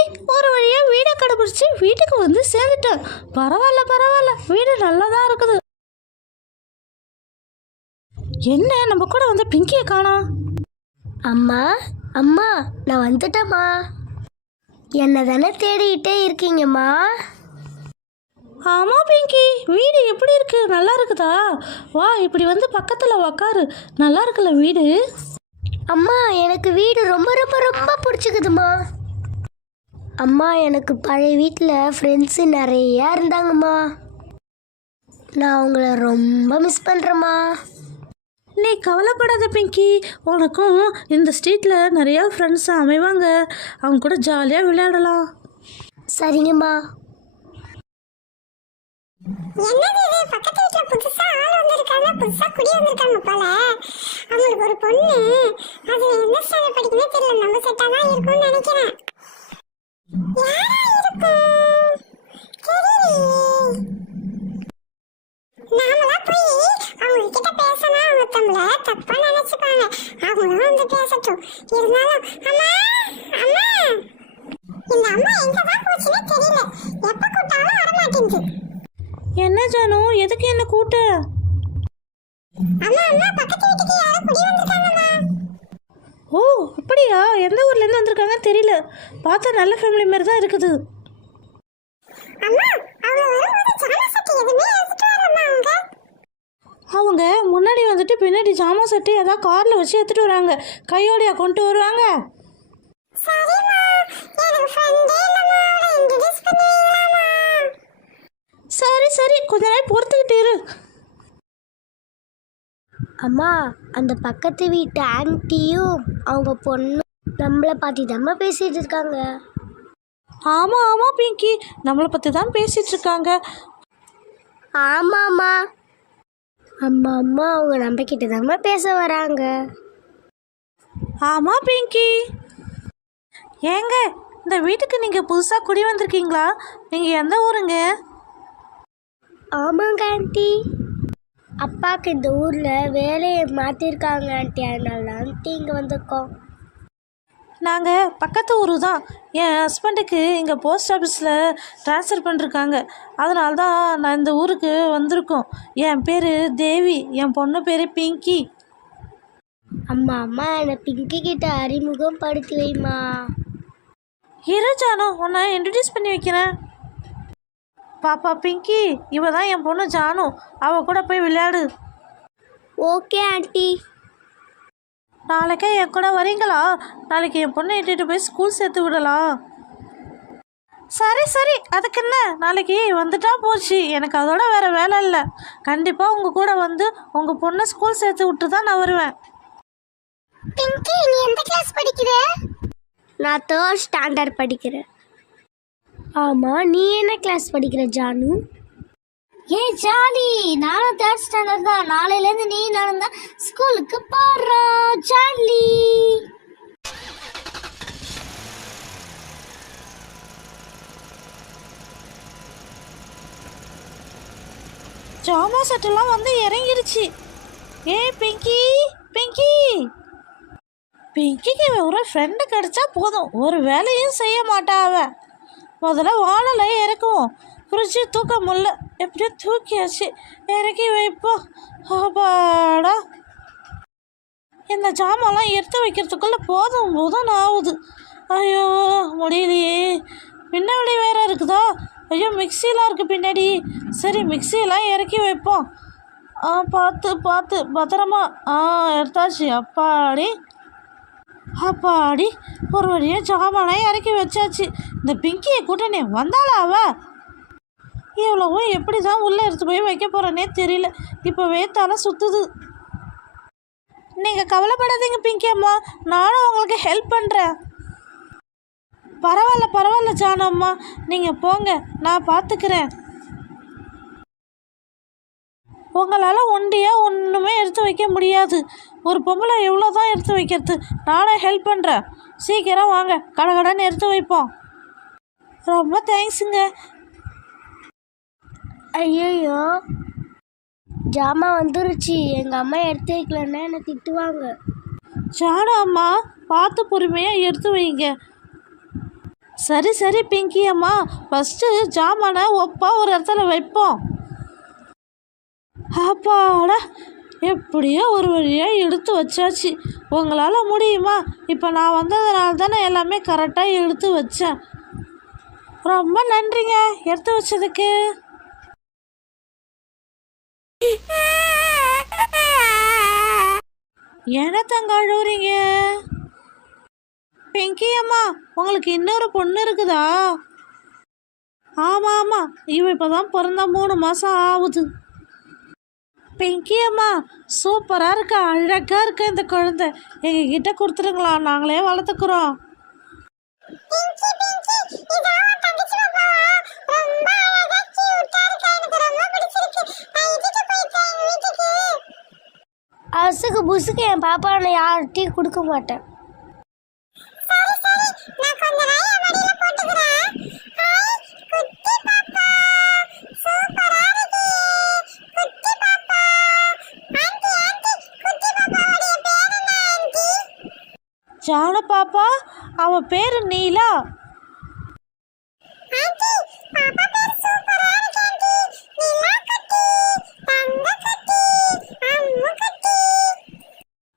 அப்பாடி, ஒரு வழியா வீடை கண்டுபிடிச்சி வீட்டுக்கு வந்து சேர்ந்துட்டேன். பரவாயில்ல பரவாயில்ல, வீடு நல்லா தான் இருக்குது. என்ன நம்ம கூட வந்து பிங்கியை காணோம்? அம்மா அம்மா, நான் வந்துட்டேம்மா. என்ன தானே தேடிக்கிட்டே இருக்கீங்கம்மா? ஆமாம் பிங்கி, வீடு எப்படி இருக்கு? நல்லா இருக்குதா? வா, இப்படி வந்து பக்கத்தில் உக்காரு. நல்லா இருக்குல்ல வீடு? அம்மா, எனக்கு வீடு ரொம்ப ரொம்ப ரொம்ப பிடிச்சிக்குதுமா. அம்மா, எனக்கு பழைய வீட்டில் ஃப்ரெண்ட்ஸு நிறையா இருந்தாங்கம்மா. நான் அவங்கள ரொம்ப மிஸ் பண்ணுறேம்மா. நீ கவலைப்படாத பிங்கி, உனக்கும் இந்த ஸ்ட்ரீட்டில் நிறையா ஃப்ரெண்ட்ஸ் அமைவாங்க. அவங்க கூட ஜாலியாக விளையாடலாம். சரிங்கம்மா. என்னது இது? பக்கத்து வீட்டுல புதுசா ஆள் வந்திருக்காங்க, புதுசா குடி வந்திருக்காங்க போல. அவங்களுக்கு ஒரு பொண்ணு, அது என்ன ஸ்டாண்டர்ட் படிக்குமே தெரியல. நம்ம செட்டா தான் இருக்கும்னு நினைக்கிறேன். யாரா இருக்கும் தெரியலையே. நாமளா போய் அவங்க கிட்ட பேசினா அவங்க நம்மள தப்பா நினைச்சுப்பாங்க. அவங்களும் வந்து பேசட்டும். இருந்தாலும் அம்மா அம்மா, இந்த அம்மா எங்க தான் போச்சுன்னே தெரியல. எப்ப கூட்டாலும் வரமாட்டேங்குது. என்ன ஜானு, எதுக்கு என்ன கூட்ட? அம்மா அம்மா, பக்கத்து வீட்டுக்கு யாரோ குடி வந்திருக்காங்கம்மா. ஓ அப்படியா? எந்த ஊர்லேருந்து வந்திருக்காங்கன்னு தெரியல. பார்த்தா நல்ல ஃபேமிலி மாதிரி தான் இருக்குது. அம்மா, அவங்க வரும்போது ஜாமா சட்டை எதுவுமே எடுத்துட்டு வரலம்மா. அவங்க முன்னாடி வந்துட்டு பின்னாடி ஜாமா சட்டி ஏதாவது காரில் வச்சு எடுத்துகிட்டு வராங்க. கையோடையா கொண்டு வருவாங்க. சரிம்மா, எனக்கு ஃப்ரெண்டே இல்லம்மா, அவளை இன்ட்ரோடியூஸ் பண்ணுவீங்களாம்மா? சரி சரி, கொஞ்ச நேரம் பொறுத்துக்கிட்டு இரு. அம்மா, அந்த பக்கத்து வீட்டு ஆன்ட்டியும் அவங்க பொண்ணு நம்மளை பார்த்து தாம்மா பேசிகிட்டு இருக்காங்க. ஆமாம் ஆமாம் பிங்கி, நம்மளை பற்றி தான் பேசிகிட்டு இருக்காங்க. ஆமாம்மா. அம்மா அம்மா, அவங்க நம்ம கிட்ட தாம்மா பேச வராங்க. ஆமாம் பிங்கி. ஏங்க, இந்த வீட்டுக்கு நீங்கள் புதுசாக குடி வந்திருக்கீங்களா? நீங்கள் எந்த ஊருங்க? ஆமாங்க ஆண்டி, அப்பாவுக்கு இந்த ஊரில் வேலையை மாற்றிருக்காங்க ஆண்டி. அதனால ஆண்டி இங்கே வந்திருக்கோம். நாங்கள் பக்கத்து ஊர் தான். என் ஹஸ்பண்டுக்கு இங்கே போஸ்ட் ஆஃபீஸில் ட்ரான்ஸ்ஃபர் பண்ணிருக்காங்க. அதனால தான் நான் இந்த ஊருக்கு வந்திருக்கோம். என் பேர் தேவி, என் பொண்ணு பேர் பிங்கி. அம்மா அம்மா, என்னை பிங்கி கிட்ட அறிமுகம் படுத்தி வைமா. இரு ஜானு, உன்னை இன்ட்ரடியூஸ் பண்ணி வைக்கிறேன். பாப்பா பிங்கி, இவ தான் என் பொண்ணு ஜானு. அவள் கூட போய் விளையாடு. Okay aunty. நாளைக்கே என் கூட வரீங்களா? நாளைக்கு என் பொண்ணை இட்டுட்டு போய் ஸ்கூல் சேர்த்து விடலாம். சரி சரி, அதுக்கு என்ன, நாளைக்கு வந்துட்டா போச்சு. எனக்கு அதோட வேறு வேலை இல்லை. கண்டிப்பாக உங்கள் கூட வந்து உங்கள் பொண்ணை ஸ்கூல் சேர்த்து விட்டு தான் நான் வருவேன். பிங்கி, நீ எந்த கிளாஸ் படிக்கிற? நான் 3rd ஸ்டாண்டர்ட் படிக்கிறேன். ஆமாம், நீ என்ன கிளாஸ் படிக்கிற ஜானு? ஏன் ஜாலி, நானும் 3rd ஸ்டாண்டர்ட் தான். நாளையிலேருந்து நீ நானும் தான் ஸ்கூலுக்கு போகிறோம். ஜாலி. ஜாமா செட்டெல்லாம் வந்து இறங்கிடுச்சு. ஏய் பிங்கி பிங்கி, பிங்கிக்கு ஒரு ஃப்ரெண்டு கிடச்சா போதும், ஒரு வேலையும் செய்ய மாட்டா அவ. முதல்ல வாழலை இறக்குவோம். ஃப்ரிட்ஜு தூக்க முடியல, எப்படியோ தூக்கியாச்சு. இறக்கி வைப்போம். அப்பாடா, இந்த ஜாமான்லாம் எடுத்து வைக்கிறதுக்குள்ளே போதும் போதும் ஆகுது. ஐயோ முடியலையே. பின்னாடி வேற இருக்குதா? ஐயோ, மிக்சிலாம் இருக்குது பின்னாடி. சரி, மிக்சியெல்லாம் இறக்கி வைப்போம். பார்த்து பார்த்து பத்திரமா. எடுத்தாச்சு. அப்பாடி அப்பாடி, ஒரு வழியாக ஜாமான்லாம் இறக்கி வச்சாச்சு. இந்த பிங்கியை கூட்டணி வந்தாளா அவ? இவ்வளவும் எப்படி தான் உள்ளே எடுத்து போய் வைக்க போகிறேன்னே தெரியல. இப்போவே தலை சுற்றுது. நீங்கள் கவலைப்படாதீங்க பிங்கி அம்மா, நானும் உங்களுக்கு ஹெல்ப் பண்ணுறேன். பரவாயில்ல பரவாயில்ல ஜானு அம்மா, நீங்கள் போங்க, நான் பார்த்துக்கிறேன். உங்களால் ஒண்டியாக ஒன்றுமே எடுத்து வைக்க முடியாது. ஒரு பொம்பளை எவ்வளோ தான் எடுத்து வைக்கிறது? நானே ஹெல்ப் பண்ணுறேன். சீக்கிரம் வாங்க, கடகடன்னு எடுத்து வைப்போம். ரொம்ப தேங்க்ஸுங்க. ஐயோ, ஜாமான் வந்துருச்சு. எங்கள் அம்மா எடுத்து வைக்கலன்னா என்னை திட்டுவாங்க. ஜானு அம்மா, பார்த்து பொறுமையாக எடுத்து வைங்க. சரி சரி பிங்கி அம்மா, ஃபஸ்ட்டு ஜாமானை ஒப்பா ஒரு இடத்துல வைப்போம். அப்பாடா, எப்படியோ ஒரு வழியாக எடுத்து வச்சாச்சு. உங்களால் முடியுமா? இப்போ நான் வந்ததுனால தானே எல்லாமே கரெக்டாக எடுத்து வச்சேன். ரொம்ப நன்றிங்க எடுத்து வச்சதுக்கு. என்னத்தங்க அழுவுறீங்க? பிங்கி அம்மா, உங்களுக்கு இன்னொரு பொண்ணு இருக்குதா? ஆமாம் ஆமாம், இவ இப்போ தான் பிறந்தா 3 மாதம் ஆகுது. பிங்கி அம்மா, சூப்பராக இருக்கா, அழகாக இருக்கா இந்த குழந்தை. எங்ககிட்ட கொடுத்துருங்களா, நாங்களே வளர்த்துக்குறோம். அசுக்கு புசுக்கு என் பாப்பா நான் யார்கிட்டையும் கொடுக்க மாட்டேன். ஜானு பாப்பா, அவ பேரு நீலா.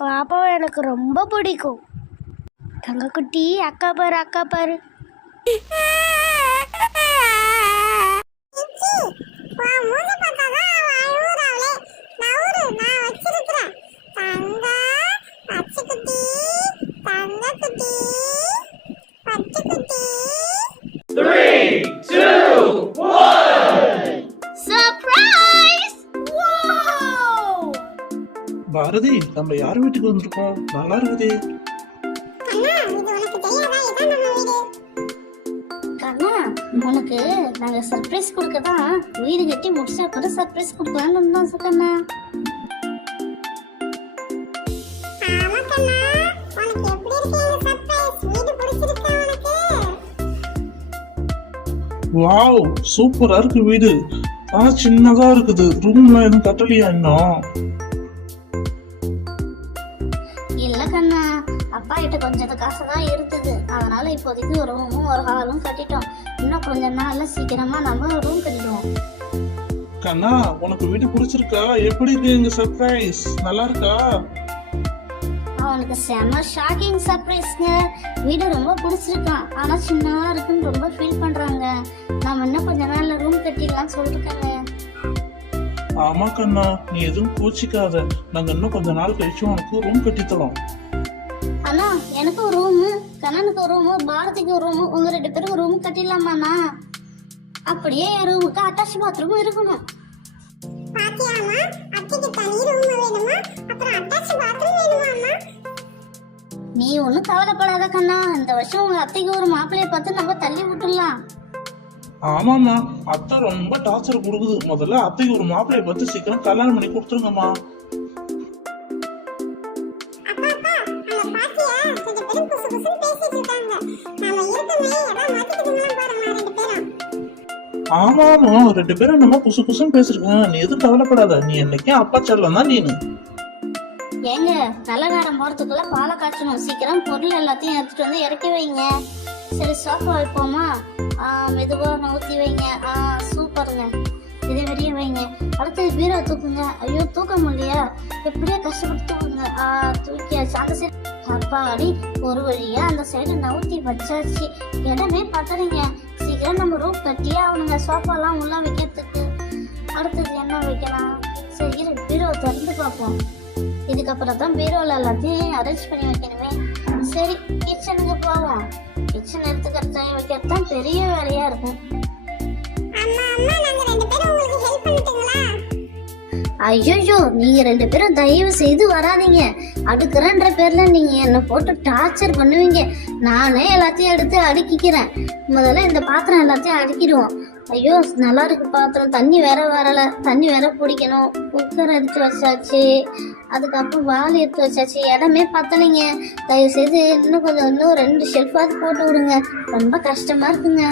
பாப்பாவை எனக்கு ரொம்ப பிடிக்கும். தங்கக்குட்டி, அக்கா பாரு அக்கா பாரு. பாரதி, நம்ம யார் வீட்டுக்கு வந்திருக்கோம்? நல்லா இருக்குதே. கண்ணா, உனக்கு நாங்க சர்ப்ரைஸ் கொடுக்க தான் வீடு கட்டி முடிச்சா அப்புறம் சர்ப்ரைஸ் கொடுக்கலாம்னு இருந்தோம் கண்ணா. வாவ், சூப்பரா இருக்கு வீடு. ஆனா சின்னதா இருக்குது. ரூம்ல எதுவும் கட்டலையா இன்னும்? இல்ல கண்ணா, அப்பா கிட்ட கொஞ்சம் காசு தான் இருக்குது. அதனால இப்போதைக்கு ஒரு ரூமும் ஒரு ஹாலும் கட்டிட்டோம். இன்னும் கொஞ்ச நாள்ல சீக்கிரமா நம்ம ரூம் கட்டிடுவோம். கண்ணா, உனக்கு வீடு பிடிச்சிருக்கா? எப்படி இருக்கு எங்க சர்ப்ரைஸ்? நல்லா இருக்கா? அவனுக்கு செம ஷாக்கிங் சர்ப்ரைஸ்ங்க. வீடு ரொம்ப பிடிச்சிருக்கான். ஆனா சின்னதா இருக்குன்னு ரொம்ப ஃபீல் பண்றாங்க. நாம இன்னும் கொஞ்ச நாள்ல ரூம் கட்டிடலாம்னு சொல்லிருக்காங்க. ஆமா கண்ணா, நீ எதுவும் கோச்சிக்காத. நாங்க இன்னும் கொஞ்ச நாள் கழிச்சு உனக்கு ரூம் கட்டித்தரோம். அண்ணா, எனக்கு ஒரு ரூமு, கண்ணனுக்கு ஒரு ரூமு, பாரதிக்கு ஒரு ரூமு, உங்க 2 பேரும் ரூம் கட்டிடலாமாண்ணா? அப்படியே என் ரூமுக்கு அட்டாச் பாத்ரூமும் இருக்கணும். நீ ஒன்னும் கவலைப்படாத கண்ணா. இந்த வருஷம் உங்க அத்தைக்கு ஒரு மாப்பிள்ளைய பார்த்து நம்ம தள்ளி விட்டுடலாம். ஆமாம்மா, அத்தை ரொம்ப டார்ச்சர் கொடுக்குது. முதல்ல அத்தைக்கு ஒரு மாப்பிள்ளைய பார்த்து சீக்கிரம் கல்யாணம் பண்ணி கொடுத்துருங்கம்மா. ஆமா ஆமா, 2 பேரும் நம்ம புசு புசுன்னு பேசிருக்கேன். நீ எதுவும் கவலைப்படாத. நீ என்னைக்கும் அப்பா செல்லம் தான் நீனு. ஏங்க, நல்ல நேரம் போறதுக்குள்ள பாலை காய்ச்சணும். சீக்கிரம் பொருள் எல்லாத்தையும் எடுத்துட்டு வந்து இறக்கி வைங்க. சரி, சோஃபா வைப்போமா? மெதுவா நவுத்தி வைங்க. சூப்பருங்க. இதே வெளியே வைங்க. அடுத்தது பீரோ தூக்குங்க. ஐயோ, தூக்க முடியலையா? எப்படியோ கஷ்டப்பட்டு தூக்குங்க. தூக்கியாச்சு. அந்த சைடு அப்பாடி, ஒரு வழியா அந்த சைடு நவுத்தி வச்சாச்சு. இடமே பத்தறீங்க. சீக்கிரம் நம்ம ரூம் கட்டியே அவனுங்க. சோஃபாலாம் உள்ள வைக்கிறதுக்கு. அடுத்தது என்ன வைக்கலாம்? சரி, பீரோ திறந்து பார்ப்போம். இதுக்கப்புறம் தான் பீரோல எல்லாத்தையும் அரேஞ்ச் பண்ணி வைக்கணுமே. சரி, கிச்சனுக்கு போவோம். கிச்சன் எடுத்துக்கிறது வைக்கிறது தான் பெரிய வேலையா இருக்கும். ஐயோ, நீங்க 2 பேரும் தயவு செய்து வராதீங்க. அடுக்கிறன்ற பேர்ல நீங்க என்ன போட்டு டார்ச்சர் பண்ணுவீங்க. நானே எல்லாத்தையும் எடுத்து அடுக்கிக்கிறேன். முதல்ல இந்த பாத்திரம் எல்லாத்தையும் அடுக்கிடுவோம். ஐயோ, நல்லா இருக்கு பாத்திரம். தண்ணி வேற வரல. தண்ணி வேற பிடிக்கணும். குக்கர் எடுத்து வச்சாச்சு. அதுக்கப்புறம் வால் எடுத்து வச்சாச்சு. இடமே பத்தலைங்க. தயவு செய்து இன்னும் 2 ஷெல்ஃபாவது போட்டு விடுங்க. ரொம்ப கஷ்டமா இருக்குங்க.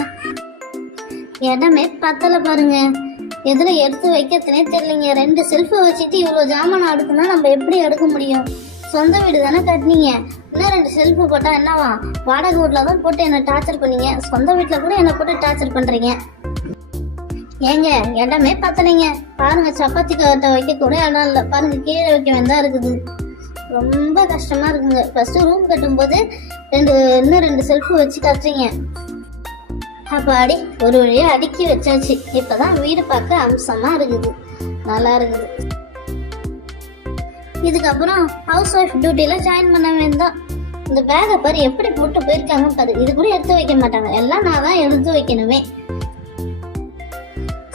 இடமே பத்தலை பாருங்க. எதுல எடுத்து வைக்கிறதுனே தெரியலைங்க. 2 செல்ஃபை வச்சுட்டு இவ்வளோ ஜாமான் அடுக்குன்னா நம்ம எப்படி எடுக்க முடியும்? சொந்த வீடு தானே கட்டினீங்க, இன்னும் 2 செல்ஃபு போட்டா என்னவா? வாடகை வீட்டில் தான் போட்டு என்ன டார்ச்சர் பண்ணீங்க, சொந்த வீட்டில் கூட என்ன போட்டு டார்ச்சர் பண்றீங்க. ஏங்க இடமே பத்தலைங்க, பாருங்க சப்பாத்தி கட்ட வைக்க கூட இடம் இல்லை, பாருங்க கீழே வைக்க வேண்டியதா இருக்குது. ரொம்ப கஷ்டமா இருக்குங்க. ஃபர்ஸ்ட் ரூம் கட்டும்போது இன்னும் 2 செல்ஃபு வச்சு கட்டுறீங்க. அப்பாடி ஒரு வழியா அடுக்கி வச்சாச்சு. இப்பதான் வீடு பார்க்க அம்சமா இருக்குது, நல்லா இருக்குது. இதுக்கப்புறம் ஹவுஸ் ஒய்ஃப் டியூட்டில ஜாயின் பண்ண வேண்டாம். இந்த பேக்கை பாரு எப்படி போட்டு போயிருக்காங்க பாரு, இது கூட எடுத்து வைக்க மாட்டாங்க, எல்லாம் நான் தான் எடுத்து வைக்கணுமே.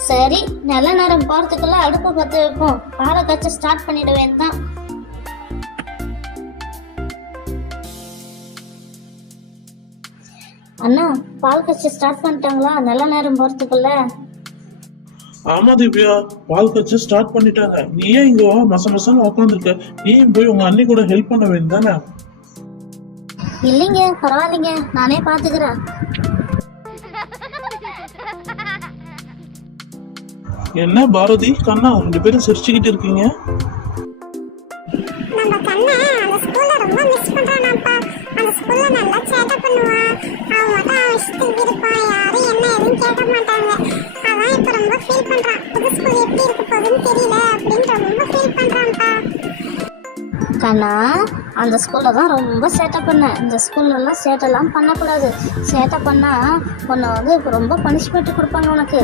சரி, நல்ல நேரம் போறதுக்குள்ள அடுப்பு பற்ற வைப்போம், பாலை காய்ச்ச ஸ்டார்ட் பண்ணிட வேண்டாம். அண்ணா பால் காய்ச்ச ஸ்டார்ட் பண்ணிட்டாங்களா நல்ல நேரம் போறதுக்குள்ள? ஆமா திவ்யா, பால் கட்சி ஸ்டார்ட் பண்ணிட்டாங்க. நீ ஏன் இங்க மசமசன்னு உட்காந்துருக்க? நீயும் போய் உங்க அண்ணி கூட ஹெல்ப் பண்ண வேண்டியதானே? இல்லைங்க பரவாயில்லைங்க, நானே பாத்துக்கிறேன். என்ன பாரதி கண்ணா 2 பேரும் சிரிச்சுக்கிட்டு இருக்கீங்க? நம்ம கண்ணை அந்த ஸ்கூல்ல ரொம்ப மிஸ் பண்றானாப்பா. அந்த ஸ்கூல்ல நல்லா சேட்டை பண்ணுவான், அவன் மட்டும் அவன் இஷ்டத்துக்கு இருப்பான், யாரும் என்ன எதுவும் கேட்க மாட்டாங்க. அதான் இப்ப ரொம்ப ஃபீல் பண்றான், புது ஸ்கூல் எப்படி இருக்க போகுதுன்னு தெரியல அப்படின்னு ரொம்ப ஃபீல் பண்றான்ப்பா. கண்ணா அந்த ஸ்கூல்ல தான் ரொம்ப சேட்டை பண்ணேன், இந்த ஸ்கூல்ல எல்லாம் சேட்டைலாம் பண்ணக்கூடாது, சேட்டை பண்ணா உன்னை ரொம்ப பனிஷ்மெண்ட் கொடுப்பாங்க உனக்கு.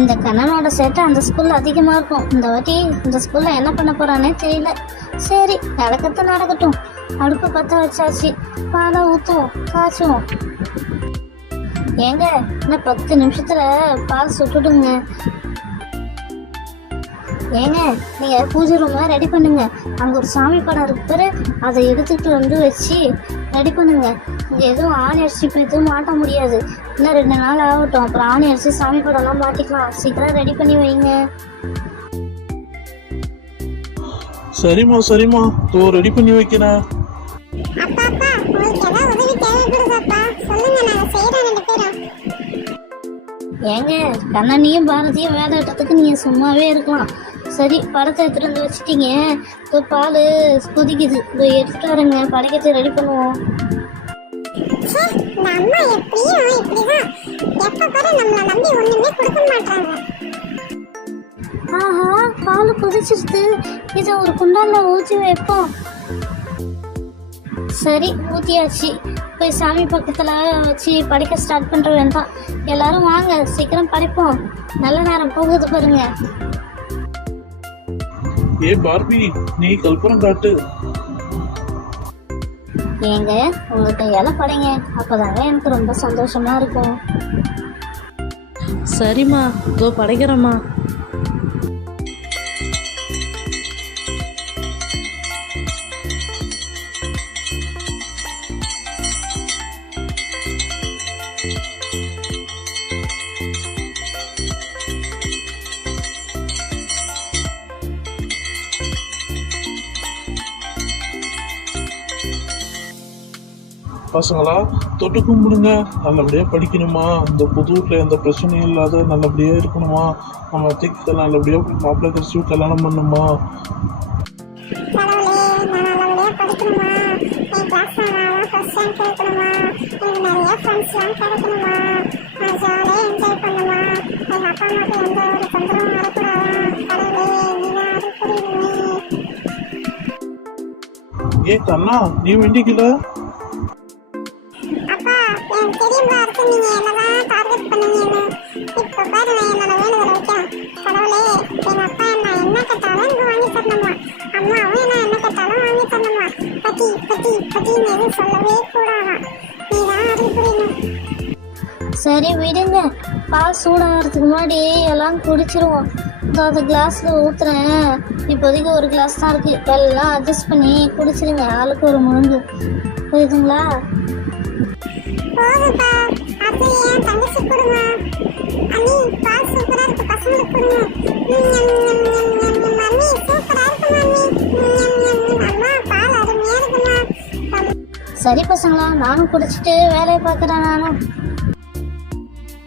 இந்த கண்ணனோட சேட்டை அந்த ஸ்கூல்ல அதிகமா இருக்கும். இந்த வாட்டி இந்த ஸ்கூல்ல என்ன பண்ண போறானே தெரியல. சரி நடக்கட்டும். அடுப்பு பற்ற வச்சாச்சு, பாலை ஊற்றுவோம், காய்ச்சுவோம். ஏங்க இன்னும் 10 நிமிஷத்துல பால் சுட்டுடுங்க. ஏங்க நீங்க பூஜை ரூமை ரெடி பண்ணுங்க, அங்க ஒரு சாமி படம் இருக்கு, அதை எடுத்துக்கிட்டு வச்சு ரெடி பண்ணுங்க. இங்க எதுவும் ஆணி அடிச்சு இப்போ எதுவும் மாட்ட முடியாது, இன்னும் 2 நாள் ஆகட்டும், அப்புறம் ஆணி அடிச்சு சாமி படம்லாம் மாட்டிக்கலாம். சீக்கிரம் ரெடி பண்ணி வைங்க. சரிம்மா ரெடி பண்ணி வைக்கிறேன். அப்பா உங்களுக்கு ஏதாவது உதவி தேவைப்படுதாப்பா, சொல்லுங்க, நாங்க செய்யறோம் 2 பேரும். ஏங்க கண்ணனையும் பாரதியும் வேலை விட்டதுக்கு நீங்க சும்மாவே இருக்கலாம். சரி படத்தை எடுத்துட்டு வச்சுட்டீங்க, இப்போ பால் கொதிக்குது, இப்போ எடுத்துட்டு வரேங்க, படைக்கிறது ரெடி பண்ணுவோம். இந்த அம்மா எப்படியும் இப்படிதான், எப்ப பாரு நம்மள நம்பி ஒண்ணுமே கொடுக்க மாட்டாங்க. ஆஹா பால் கொதிச்சிருது, இதை ஒரு குண்டால ஊற்றி வைப்போம். சரி ஊற்றியாச்சு, போய் சாமி பக்கத்தில் வச்சு படிக்க ஸ்டார்ட் பண்ணுற வேண்டாம். எல்லாரும் வாங்க சீக்கிரம் படிப்போம், நல்ல நேரம் போகுது பாருங்க. ஏ பார்பி, நீ கல்புரம் காட்டு. ஏங்க உங்க கையால படைங்க, அப்பதாங்க எனக்கு ரொம்ப சந்தோஷமா இருக்கும். சரிம்மா இதோ படைக்கிறேம்மா. பசங்களா தொட்டு கும்பிடுங்க, நல்லபடியா படிக்கணுமா, இந்த புது வீட்டுல எந்த பிரச்சனையும் இல்லாத நல்லபடியா இருக்கணுமா, நம்ம அத்தைக்கு நல்லபடியா மாப்பிள்ளை கழிச்சு கல்யாணம் பண்ணுமா. கடவுளே, நான் நல்லபடியா படிக்கணுமா, என் கிளாஸ்ல நான் ஃபர்ஸ்ட் ரேங்க் எடுக்கணுமா, எனக்கு நிறைய ஃப்ரெண்ட்ஸ்லாம் கிடைக்கணுமா, நான் ஜாலியா என்ஜாய் பண்ணுமா, எங்க அப்பா அம்மாக்கு எந்த ஒரு தொந்தரவும் வரக்கூடாதா. கடவுளே நீதான் அருள் புரியணுமே. ஏன் கண்ணா நீ வேண்டிக்கல? அப்பா எனக்கு தெரியுமா இருக்கு நீங்க என்னதான் டார்கெட் பண்ணுவீங்கன்னு. இப்ப பாரு நான் என்னோட வேண்டுதலை வைக்கிறேன். கடவுளே எங்க அப்பா என்ன கேட்டாலும் எனக்கு வாங்கி தரணுமா, அம்மாவும் என்ன கேட்டாலும் வாங்கி தரணுமா, பத்தின்னு எதுவும் சொல்லவே கூடாதா. நீதான் அருள் புரியணும். சரி விடுங்க, பால் சூடாகிறதுக்கு முன்னாடி எல்லாம் குடிச்சிருவோம். அந்த கிளாஸில் ஊற்றுறேன், இப்போதைக்கு ஒரு கிளாஸ் தான் இருக்குது, எல்லாம் அட்ஜஸ்ட் பண்ணி குடிச்சிருங்க, ஆளுக்கு ஒரு முழுங்கு, புரியுதுங்களா? போதுப்பா, அது என் தங்கச்சி கொடுங்க. அண்ணி பால் சூப்பரா இருக்கு, பசங்களுக்கு கொடுங்க. மம்மி சூப்பரா இருக்கு மம்மி. அம்மா பால் அருமையா இருக்குமா. சரி பசங்களா, நானும் குடிச்சிட்டு வேலையை பார்க்குறேன் நானும்.